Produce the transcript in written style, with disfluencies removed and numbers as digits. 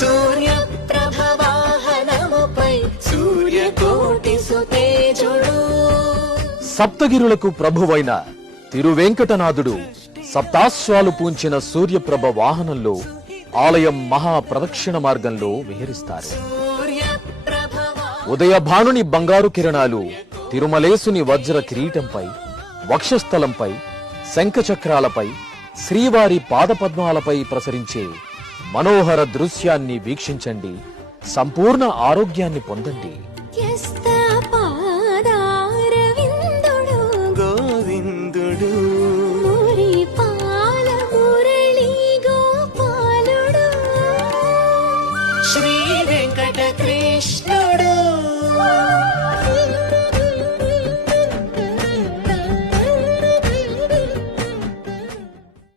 సూర్యప్రభ వాహనముపై సూర్యకోటి సుతేజుడు. సప్తగిరులకు ప్రభువైన తిరువెంకటనాథుడు సప్తాశ్వాలు పూంచిన సూర్యప్రభ వాహనంలో ఆలయం మహాప్రదక్షిణ మార్గంలో విహరిస్తారు. ఉదయభానుని బంగారు కిరణాలు తిరుమలేసుని వజ్ర కిరీటంపై, వక్షస్థలంపై, శంఖచక్రాలపై, శ్రీవారి పాదపద్మాలపై ప్రసరించే మనోహర దృశ్యాన్ని వీక్షించండి. సంపూర్ణ ఆరోగ్యాన్ని పొందండి.